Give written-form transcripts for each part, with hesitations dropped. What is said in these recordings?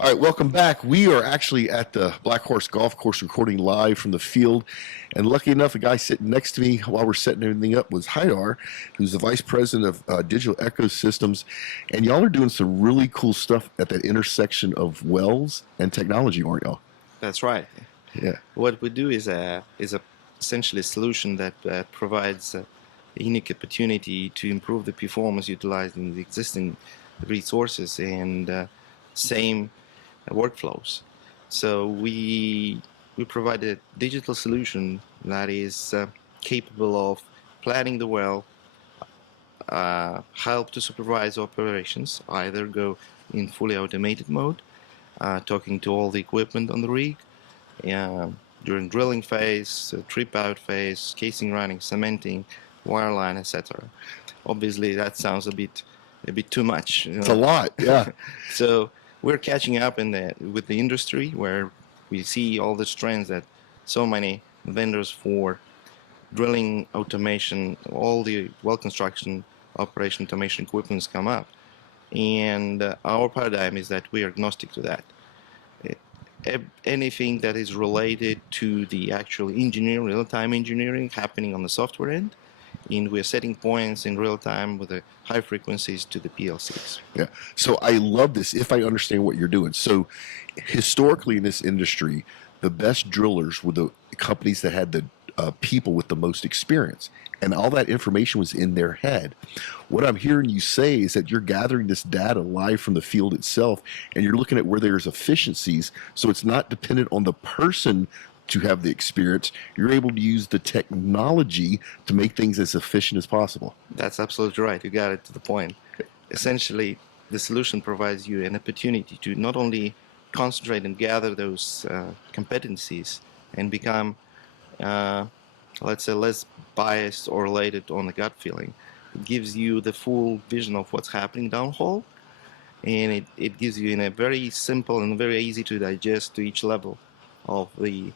All right, welcome back. We are actually at the Black Horse Golf Course recording live from the field. And lucky enough, a guy sitting next to me while we're setting everything up was Khaydar, who's the Vice President of Digital Ecosystems. And y'all are doing some really cool stuff at that intersection of wells and technology, aren't y'all? That's right. Yeah. What we do is a essentially a solution that provides a unique opportunity to improve the performance utilizing the existing resources and same workflows. So we provide a digital solution that is capable of planning the well, help to supervise operations, either go in fully automated mode, talking to all the equipment on the rig, during drilling phase, trip out phase, casing running, cementing, wireline, etc. Obviously, that sounds a bit too much. It's a lot, yeah. So we're catching up with the industry, where we see all the trends that so many vendors for drilling automation, all the well construction operation automation equipments come up. And our paradigm is that we are agnostic to that. Anything that is related to the actual engineering, real-time engineering happening on the software end, and we're setting points in real time with the high frequencies to the PLCs. Yeah. So I love this if I understand what you're doing. So historically in this industry, the best drillers were the companies that had the people with the most experience, and all that information was in their head. What I'm hearing you say is that you're gathering this data live from the field itself, and you're looking at where there's efficiencies, so it's not dependent on the person to have the experience. You're able to use the technology to make things as efficient as possible. That's absolutely right. You got it to the point. Essentially, the solution provides you an opportunity to not only concentrate and gather those competencies and become let's say less biased or related on the gut feeling. It gives you the full vision of what's happening downhole, and it gives you in a very simple and very easy to digest to each level of the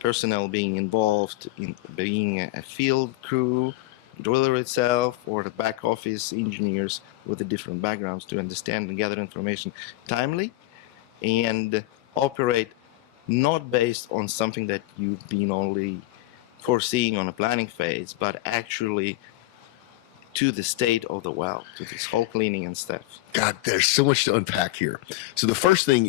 personnel being involved in being a field crew, driller itself, or the back office engineers with the different backgrounds to understand and gather information timely and operate not based on something that you've been only foreseeing on a planning phase, but actually to the state of the well, to this whole cleaning and stuff. God, there's so much to unpack here. So the first thing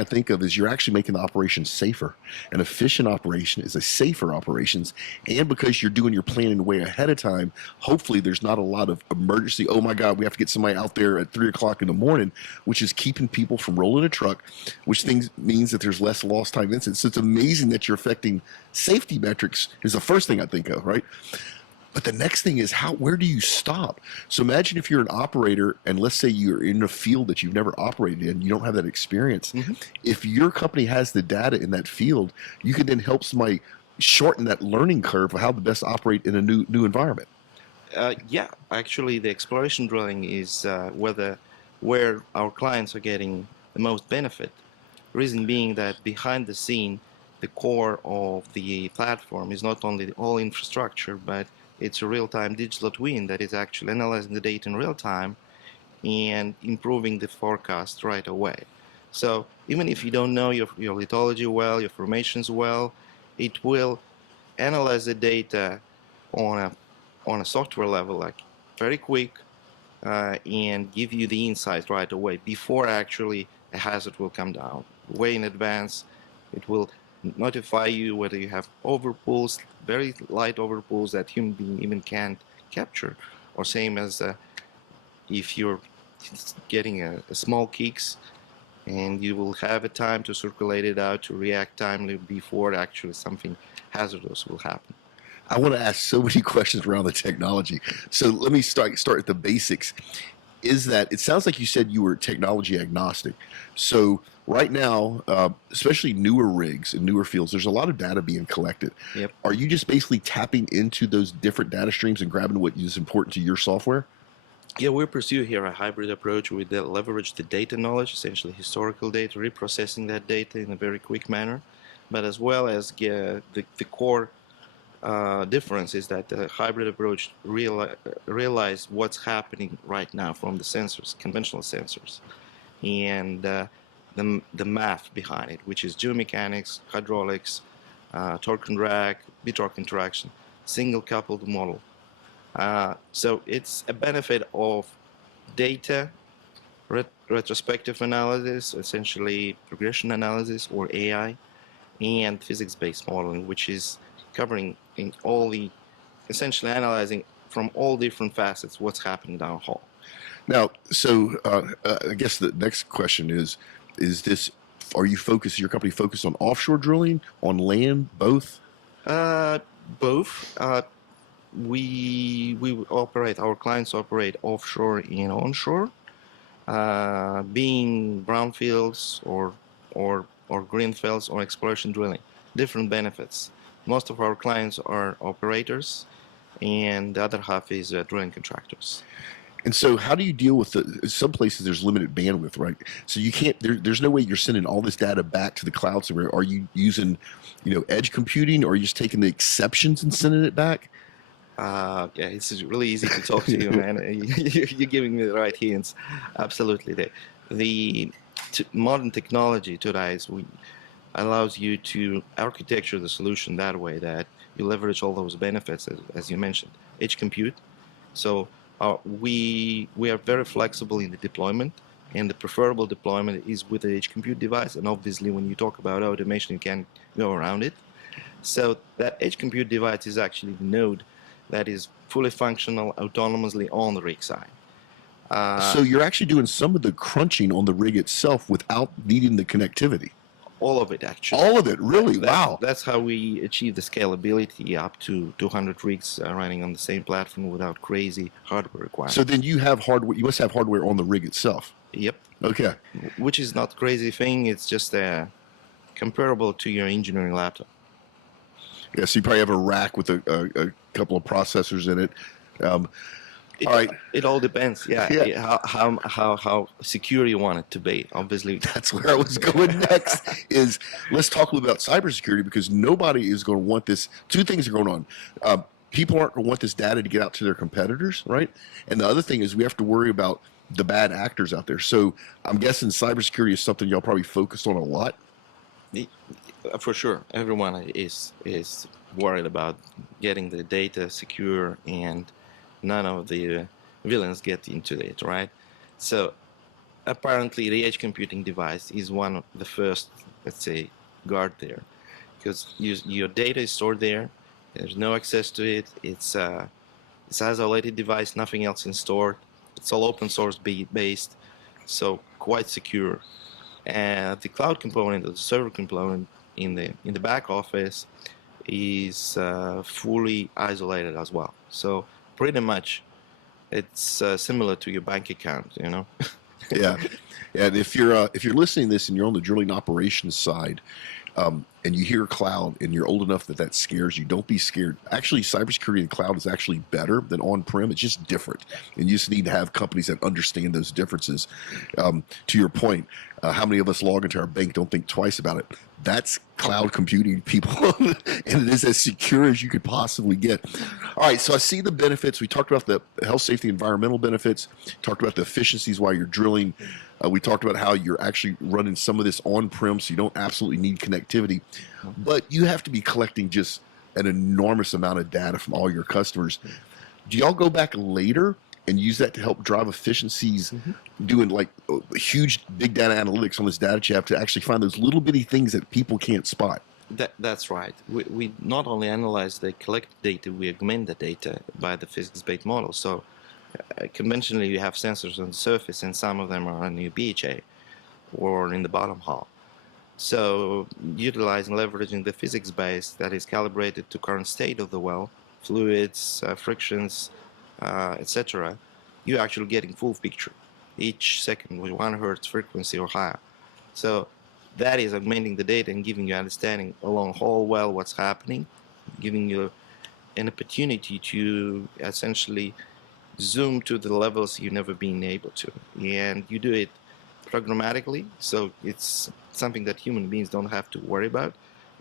I think of is you're actually making the operation safer. An efficient operation is a safer operations, and because you're doing your planning way ahead of time, hopefully there's not a lot of emergency, oh my God, we have to get somebody out there at 3 o'clock in the morning, which is keeping people from rolling a truck, which means that there's less lost time incidents. So it's amazing that you're affecting safety metrics is the first thing I think of, right? But the next thing is where do you stop? So imagine if you're an operator and let's say you're in a field that you've never operated in, you don't have that experience. Mm-hmm. If your company has the data in that field, you can then help somebody shorten that learning curve of how to best operate in a new environment. Yeah, actually the exploration drilling is where our clients are getting the most benefit. Reason being that behind the scene, the core of the platform is not only all infrastructure, but it's a real-time digital twin that is actually analyzing the data in real time and improving the forecast right away. So even if you don't know your lithology well, your formations well, it will analyze the data on a software level, like very quick, and give you the insights right away before actually a hazard will come down. Way in advance, it will notify you whether you have overpulls, very light overpulls that human being even can't capture, or same as if you're getting a small kicks, and you will have a time to circulate it out to react timely before actually something hazardous will happen. I want to ask so many questions around the technology. So let me start at the basics. Is that it sounds like you said you were technology agnostic. So right now, especially newer rigs and newer fields, there's a lot of data being collected. Yep. Are you just basically tapping into those different data streams and grabbing what is important to your software? Yeah, we pursue here a hybrid approach. We leverage the data knowledge, essentially historical data, reprocessing that data in a very quick manner, but as well as the core difference is that the hybrid approach realize what's happening right now from the sensors, conventional sensors, and the the math behind it, which is geomechanics, hydraulics, torque and drag, bit-torque interaction, single coupled model. So it's a benefit of data, retrospective analysis, essentially regression analysis or AI, and physics-based modeling, which is covering in all the, essentially analyzing from all different facets what's happening downhole. Now, so I guess the next question is this, are you focused, your company focused on offshore drilling, on land, both? Both. We operate, our clients operate offshore and onshore, being brownfields or greenfields or exploration drilling, different benefits. Most of our clients are operators, and the other half is drilling contractors. And so how do you deal with some places there's limited bandwidth, right? So you can't, there's no way you're sending all this data back to the cloud somewhere. Are you using, edge computing, or are you just taking the exceptions and sending it back? Yeah, it's really easy to talk to you, man. You're giving me the right hints. Absolutely. The modern technology today allows you to architecture the solution that way, that you leverage all those benefits, as you mentioned. Edge compute. So we are very flexible in the deployment, and the preferable deployment is with the edge compute device. And obviously, when you talk about automation, you can't go around it. So that edge compute device is actually the node that is fully functional autonomously on the rig side. So you're actually doing some of the crunching on the rig itself without needing the connectivity. All of it, actually. All of it, really? Wow. That's how we achieve the scalability up to 200 rigs running on the same platform without crazy hardware requirements. So then you have hardware, you must have hardware on the rig itself. Yep. Okay. Which is not crazy thing, it's just comparable to your engineering laptop. Yeah, so you probably have a rack with a couple of processors in it. All right. It all depends. Yeah. How secure you want it to be. Obviously, that's where I was going next. Is let's talk a little about cybersecurity, because nobody is going to want this. Two things are going on. People aren't going to want this data to get out to their competitors, right? And the other thing is we have to worry about the bad actors out there. So I'm guessing cybersecurity is something y'all probably focused on a lot. For sure, everyone is worried about getting the data secure, and none of the villains get into it, right? So apparently the edge computing device is one of the first, let's say, guard there, because your data is stored there. There's no access to it. It's an isolated device, nothing else is stored. It's all open source based, so quite secure. And the cloud component, or the server component in the back office, is fully isolated as well. So pretty much, it's similar to your bank account, Yeah, and if you're listening to this and you're on the drilling operations side, and you hear cloud and you're old enough that scares you, don't be scared. Actually, cybersecurity in cloud is actually better than on-prem. It's just different, and you just need to have companies that understand those differences. To your point, how many of us log into our bank don't think twice about it? That's cloud computing, people, and it is as secure as you could possibly get. All right, so I see the benefits. We talked about the health, safety, environmental benefits, talked about the efficiencies while you're drilling. We talked about how you're actually running some of this on-prem, so you don't absolutely need connectivity. But you have to be collecting just an enormous amount of data from all your customers. Do y'all go back later and use that to help drive efficiencies, doing like huge big data analytics on this data you have to actually find those little bitty things that people can't spot? That's right. We not only analyze the collected data, we augment the data by the physics-based model. So conventionally, you have sensors on the surface, and some of them are on your BHA or in the bottom hull. So utilizing, leveraging the physics base that is calibrated to current state of the well, fluids, frictions, etc., you're actually getting full picture each second with 1 Hertz frequency or higher. So that is augmenting the data and giving you understanding along whole well what's happening, giving you an opportunity to essentially zoom to the levels you've never been able to. And you do it programmatically, so it's something that human beings don't have to worry about,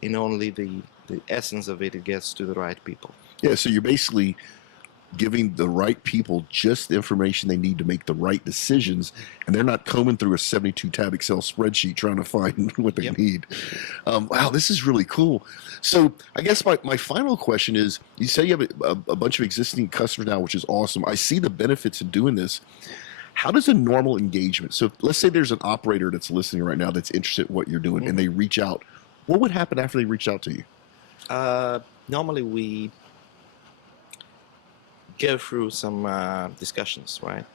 and only the essence of it gets to the right people. Yeah, so you're basically giving the right people just the information they need to make the right decisions, and they're not combing through a 72-tab Excel spreadsheet trying to find what they Yep. need. Wow, this is really cool. So I guess my final question is, you say you have a bunch of existing customers now, which is awesome. I see the benefits of doing this. How does a normal engagement, so let's say there's an operator that's listening right now that's interested in what you're doing, and they reach out. What would happen after they reach out to you? Normally we go through some discussions, right?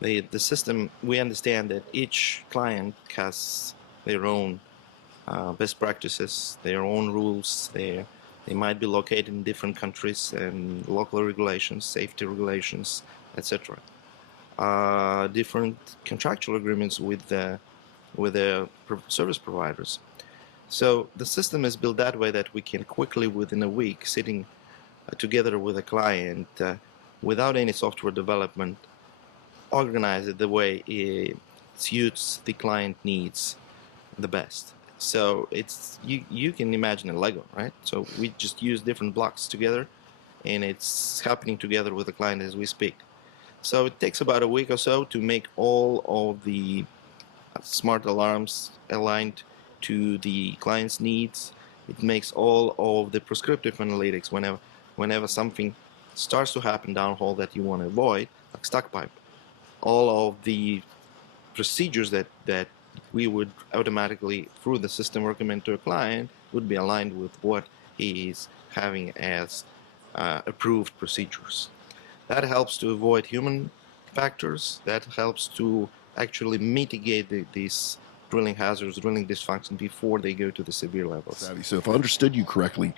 The system, we understand that each client has their own best practices, their own rules. They might be located in different countries and local regulations, safety regulations, etc. Different contractual agreements with the service providers. So the system is built that way that we can quickly, within a week, sitting together with a client without any software development, organize it the way it suits the client needs the best. So it's you can imagine a Lego, right? So we just use different blocks together, and it's happening together with the client as we speak. So it takes about a week or so to make all of the smart alarms aligned to the client's needs. It makes all of the prescriptive analytics whenever something starts to happen downhole that you want to avoid, like stuck pipe. All of the procedures that we would automatically, through the system, recommend to a client would be aligned with what he is having as approved procedures. That helps to avoid human factors. That helps to actually mitigate these drilling hazards, drilling dysfunction before they go to the severe levels. So if I understood you correctly,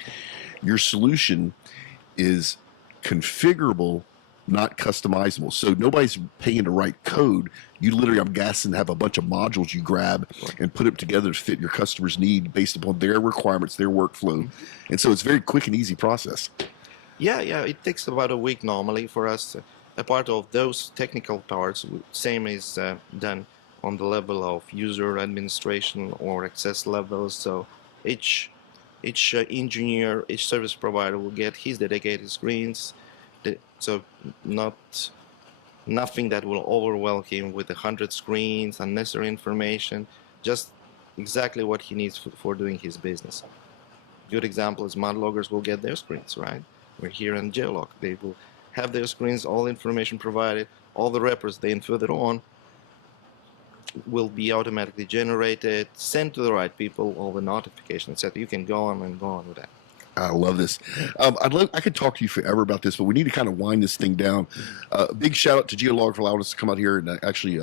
your solution is configurable, not customizable. So nobody's paying to write code. You literally, I'm guessing, have a bunch of modules you grab and put it together to fit your customer's need based upon their requirements, their workflow. And so it's a very quick and easy process. Yeah, it takes about a week normally for us. A part of those technical parts, same is done on the level of user administration or access levels. So each engineer, each service provider will get his dedicated screens. So nothing that will overwhelm him with 100 screens, unnecessary information, just exactly what he needs for doing his business. Good example is mud loggers will get their screens, right? We're here in GEOLOG. They will have their screens, all information provided, all the reports then further on will be automatically generated, sent to the right people, all the notifications, etc. You can go on and go on with that. I love this. I could talk to you forever about this, but we need to kind of wind this thing down. Big shout out to GEOLOG for allowing us to come out here and actually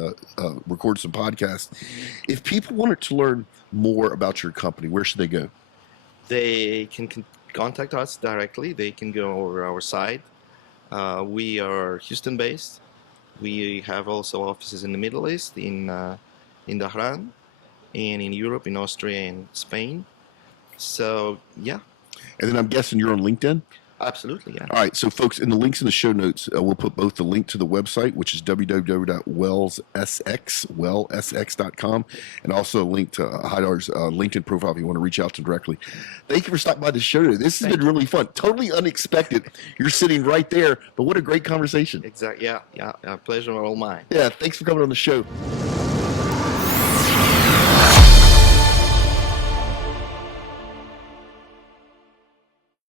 record some podcasts. If people wanted to learn more about your company, where should they go? They can contact us directly. They can go over our site. We are Houston-based. We have also offices in the Middle East, in Tehran, and in Europe, in Austria and Spain. So, yeah. And then I'm guessing you're on LinkedIn? Absolutely, yeah. All right, so folks, in the links in the show notes, we'll put both the link to the website, which is www.wellsx.com, and also a link to Khaydar's LinkedIn profile if you want to reach out to him directly. Thank you for stopping by the show today. This has been really fun. Totally unexpected. You're sitting right there, but what a great conversation. Exactly, yeah. Pleasure all mine. Yeah, thanks for coming on the show.